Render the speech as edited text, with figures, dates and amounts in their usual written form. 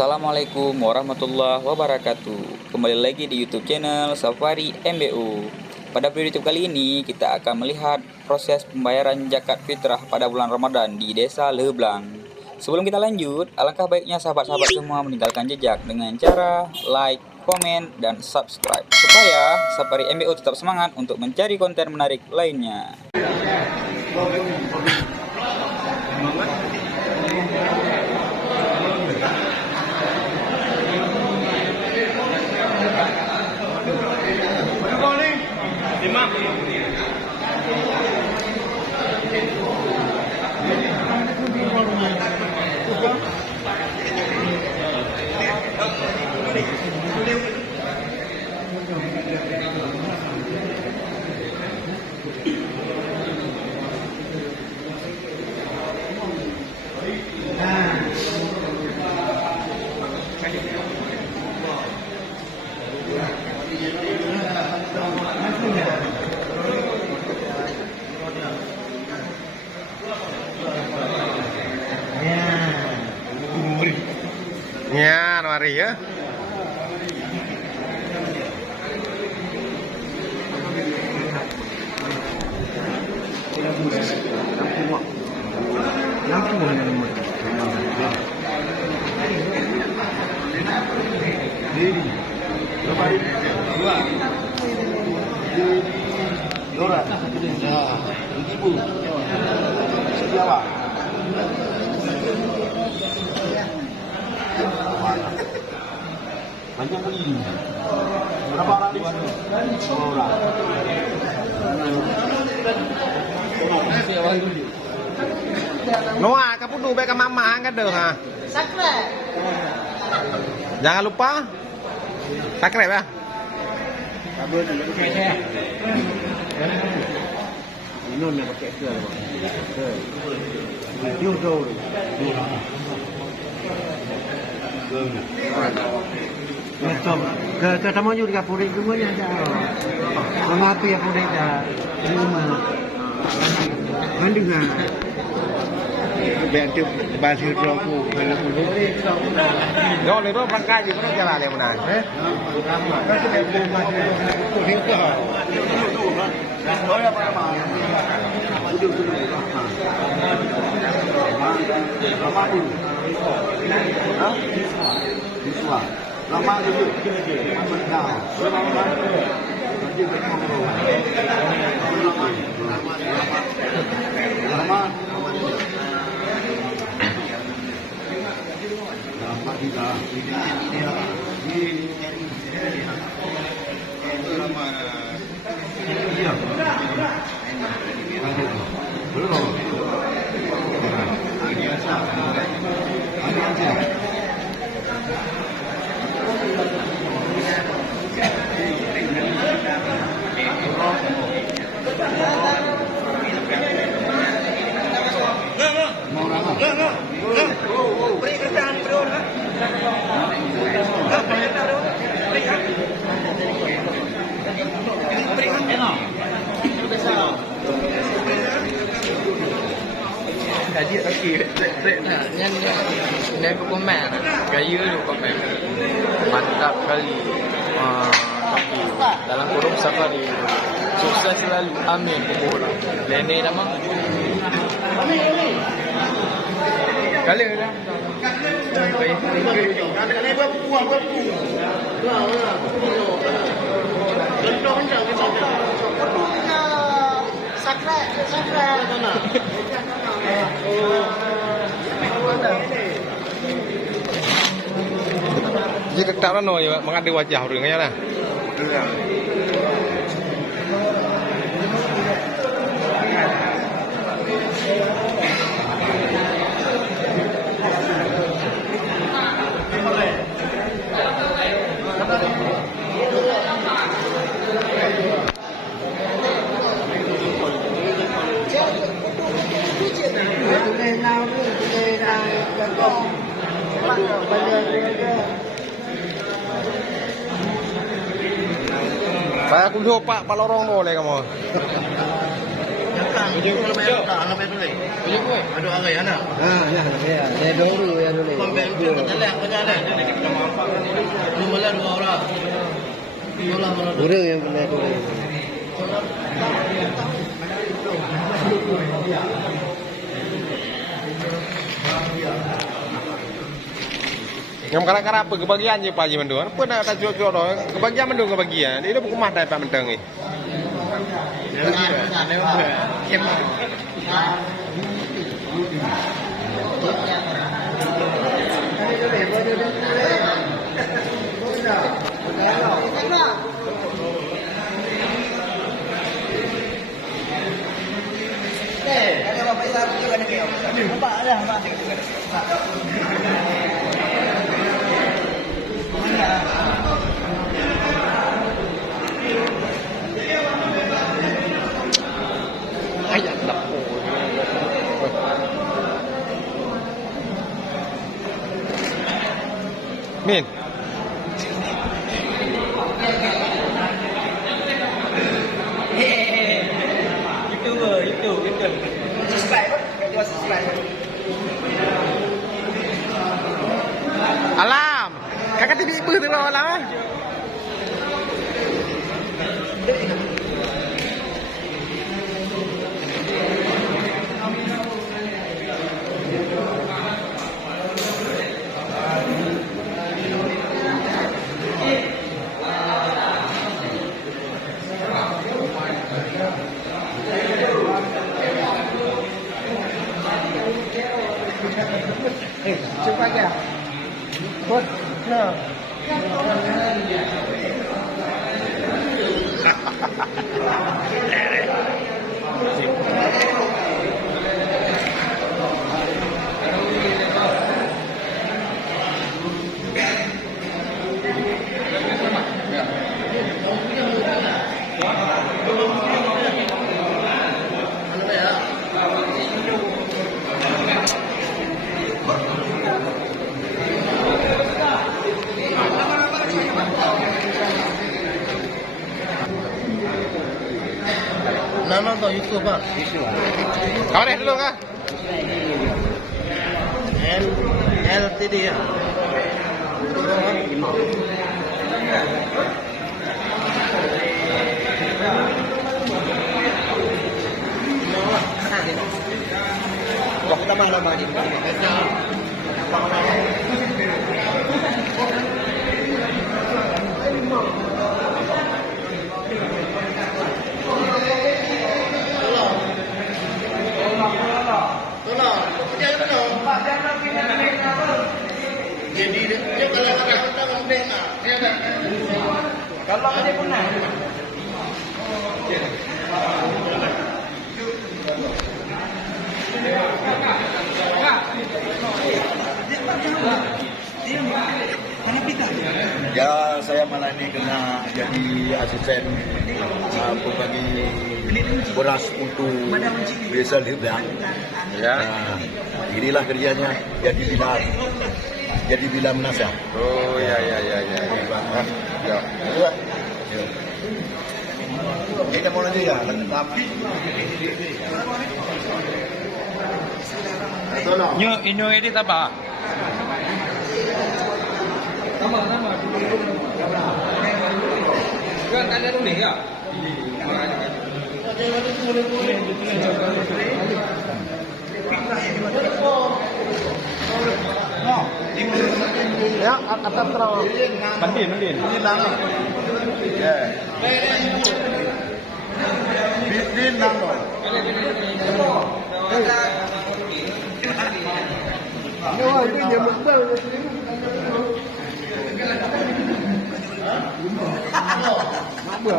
Assalamualaikum warahmatullahi wabarakatuh. Kembali lagi di YouTube channel Safari MBU. Pada video YouTube kali ini kita akan melihat proses pembayaran zakat fitrah pada bulan Ramadan di Desa Leblang. Sebelum kita lanjut, alangkah baiknya sahabat-sahabat semua meninggalkan jejak dengan cara like, komen, dan subscribe supaya Safari MBU tetap semangat untuk mencari konten menarik lainnya. Ya, mari ya. Banyak beli. Berapa orang di sini? 2 orang. Noah, kamu dulu baik ke mama kan deh ha. Sakrep. Jangan lupa sakrep ya. Ini nak pakai ke apa? Dia jauh. Macam ketemu juga puri semuanya ada. Mengapa ya puri dah di rumah? Mendengar. Bantu bantu aku kalau puri. Yo, lero berangkat di mana jalan le mana? Kan sudah puri ke. Oh ya Pak Mak. Duduk. Lama dulu. Hah? Siswa. Lama dulu. Nah, lama. Nanti berkomunikasi. Lama. Lama juga. Lama. Iya. Belum. Biasa. Ada aja. Mau nama? Beri kerjaan bro. Tadi yang aku komen, gaya lu komen, mantap kali. Tapi dalam kurung Safari sukses selalu, amin. Lene nama kali lah. Jika tak ada no, mengadu wajah orangnya lah. Saya aku coba Pak Lorong boleh kamu. ya. Saya dulu ya dulu. Burung yang benar dulu. Ngam kara-kara apa kebagian je Pak Haji Mendung. Apa nak tak cuak-cuak dah. Kebagian Mendung kebagian. Dia bukan mah dah Pak Mendung ni. Ayat lapo. Min. Itu. Alam. Kakak TV ibu tu alam. Cuba aja. Put. No. Nama tu Yusuf Pak. Kau dah dulu kah? LTD ya. Kok tambah lama ni? Jadi dia kalau ada ngomong kalau ada punah. Ya, saya malah ini kena jadi asisten pembagi beras untuk desa Lirdang. Ya. Nah, inilah kerjanya jadi bila menasah. Oh ya. Ya. Kita mau nanti ya, tapi Nyo ino edit apa? Sama. Kan ada ni ya. Ya, atas terang. Mandin. ya. Bin nang. Oh, ini dia betul. Apa?